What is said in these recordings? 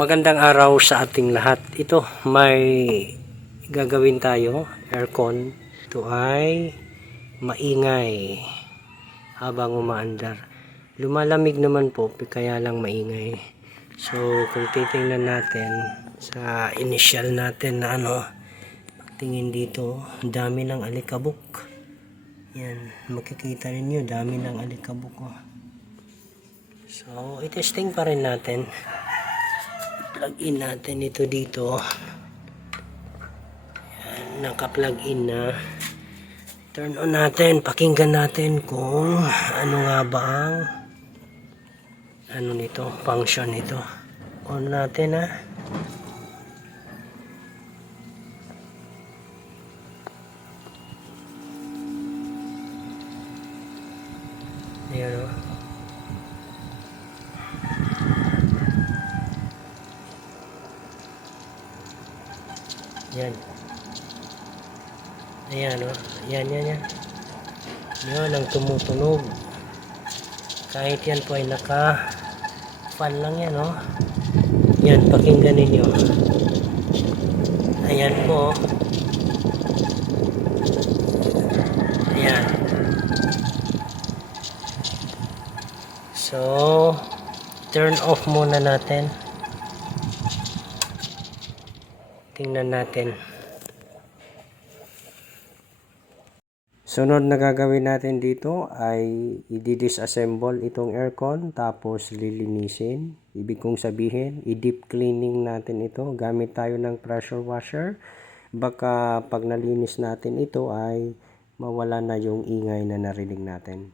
Magandang araw sa ating lahat. Ito, may gagawin tayo, aircon. Ito ay maingay habang umaandar. Lumalamig naman po, kaya lang maingay. So, kung titingnan natin sa initial natin na pagtingin dito, dami ng alikabok. Yan, makikita ninyo, dami ng alikabok. So, itesting pa rin natin. Plug in natin ito dito. Yan, naka-plug in na. Turn on natin, pakinggan natin kung ano nga ba ang nito, function nito. On natin Ayan Yan. Ayan Yan. Yan ang tumutunog. Kahit yan po ay naka-fan lang yan Yan, pakinggan ninyo. Ayan po. Ayan. So, turn off muna natin. Tingnan natin. Sunod na gagawin natin dito ay i-disassemble itong aircon tapos lilinisin. Ibig kong sabihin, i-deep cleaning natin ito. Gamit tayo ng pressure washer. Baka pag nalinis natin ito ay mawala na yung ingay na narinig natin.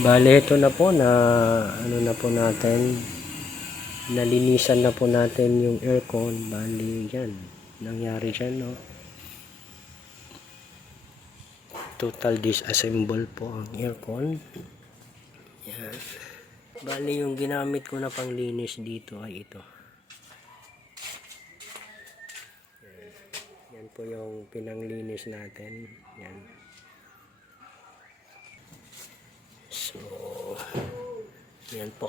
Bale, ito na po na ano na po natin, nalinisan na po natin yung aircon. Bale, yan. Nangyari dyan, no? Total disassemble po ang aircon. Yan. Bale, yung ginamit ko na panglinis dito ay ito. Yan po yung pinanglinis natin. Yan. So, yan po.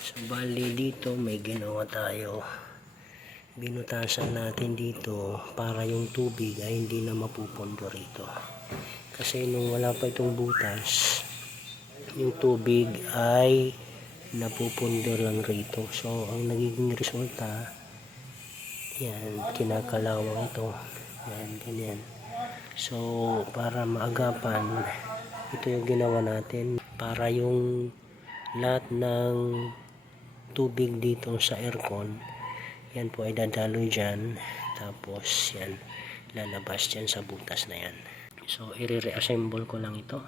So, bali dito may ginawa tayo. Binutasan natin dito para yung tubig ay hindi na mapupondo rito. Kasi nung wala pa itong butas, yung tubig ay napupundo lang rito. So, ang nagiging resulta, yan, kinakalawang ito. Yan, ganyan. So, para maagapan, ito yung ginawa natin. Para yung lahat ng tubig dito sa aircon, yan po ay dadaloy dyan. Tapos, yan, lalabas dyan sa butas na yan. So, i-reassemble ko lang ito.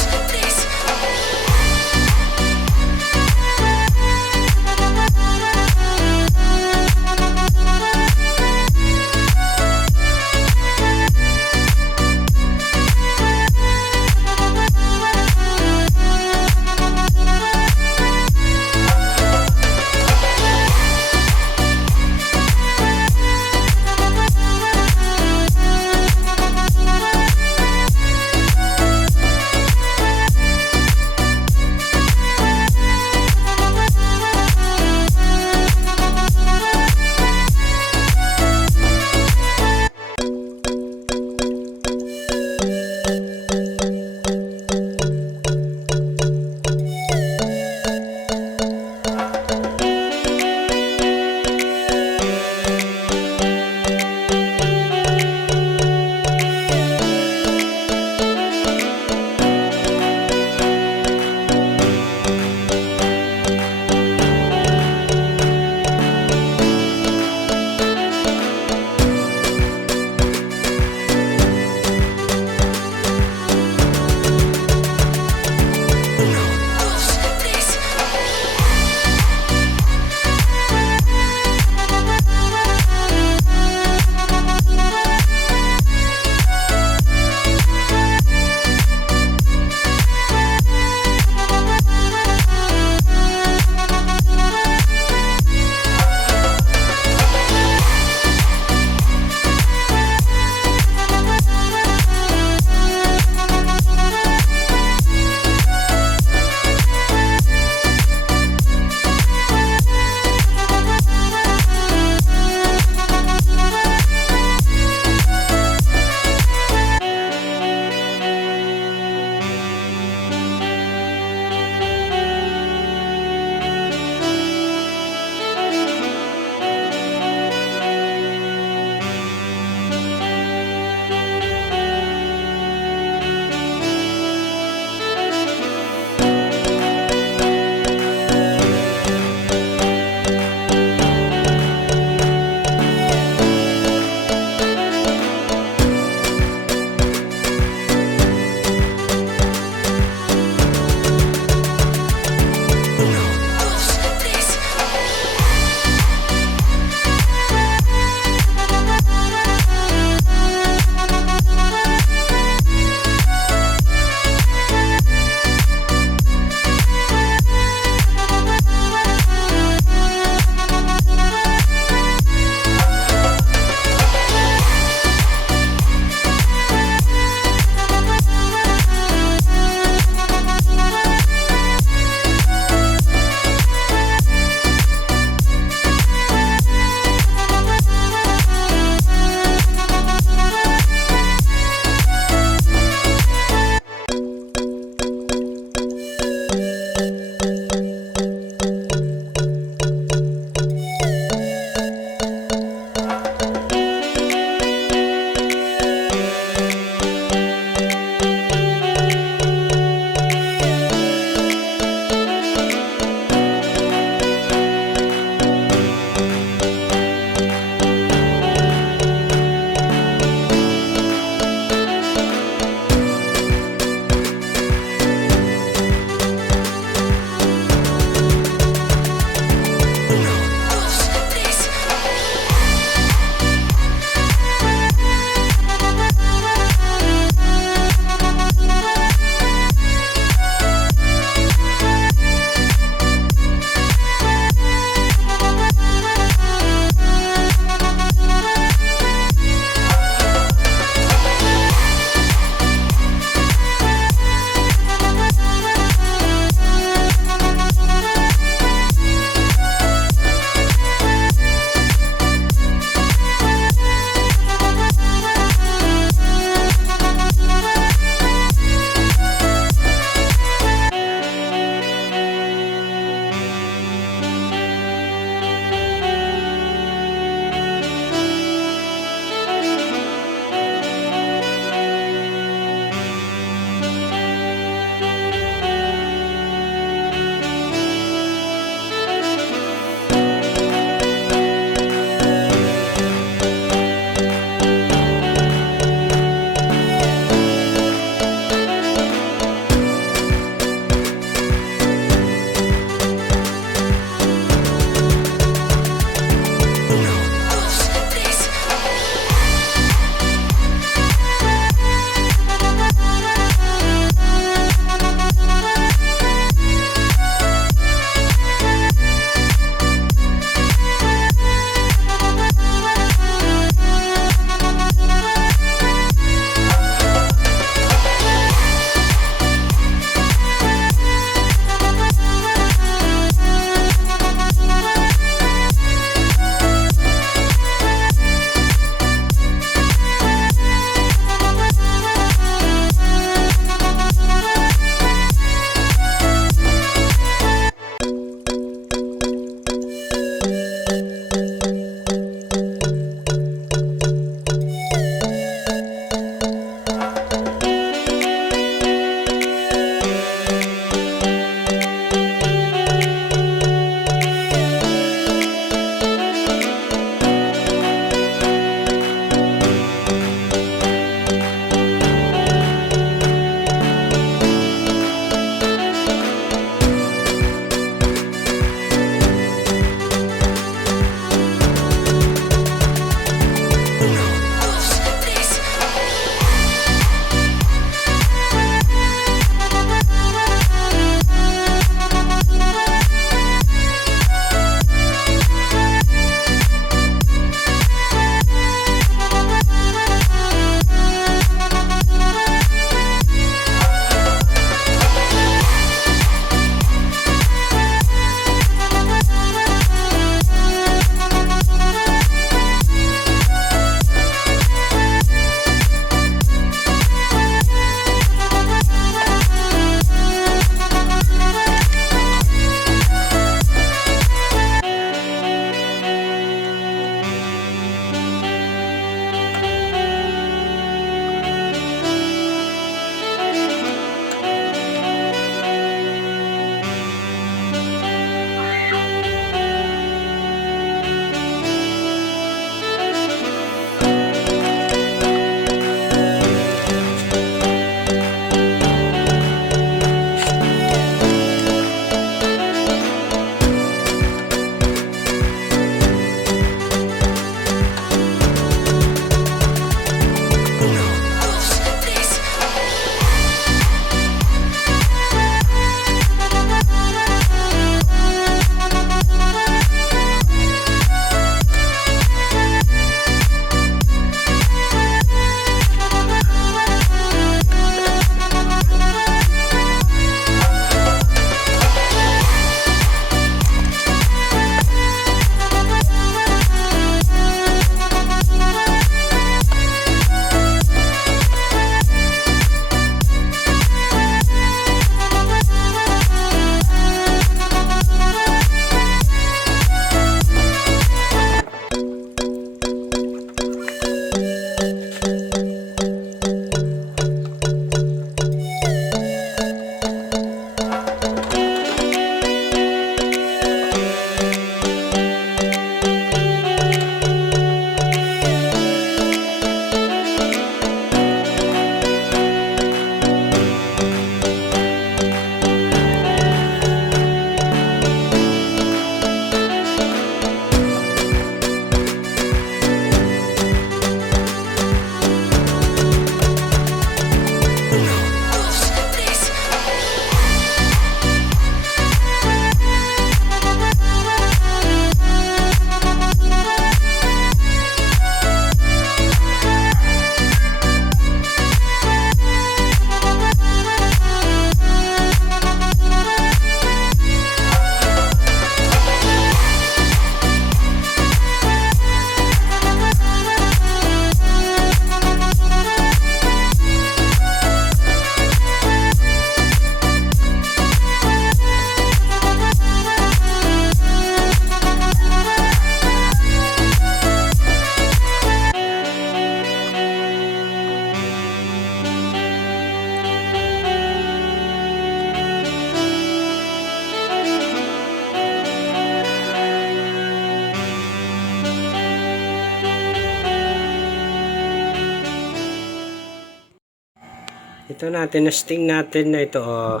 Ito na, tinesting natin na ito. Oh.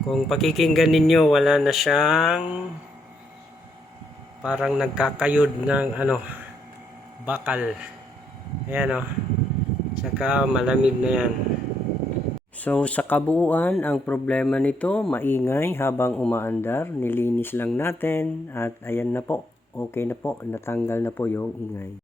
Kung pakikinggan ninyo, wala na siyang parang nagkakayod ng bakal. Ayan o. Saka malamig na yan. So sa kabuuan, ang problema nito, maingay habang umaandar. Nilinis lang natin at ayan na po. Okay na po. Natanggal na po yung ingay.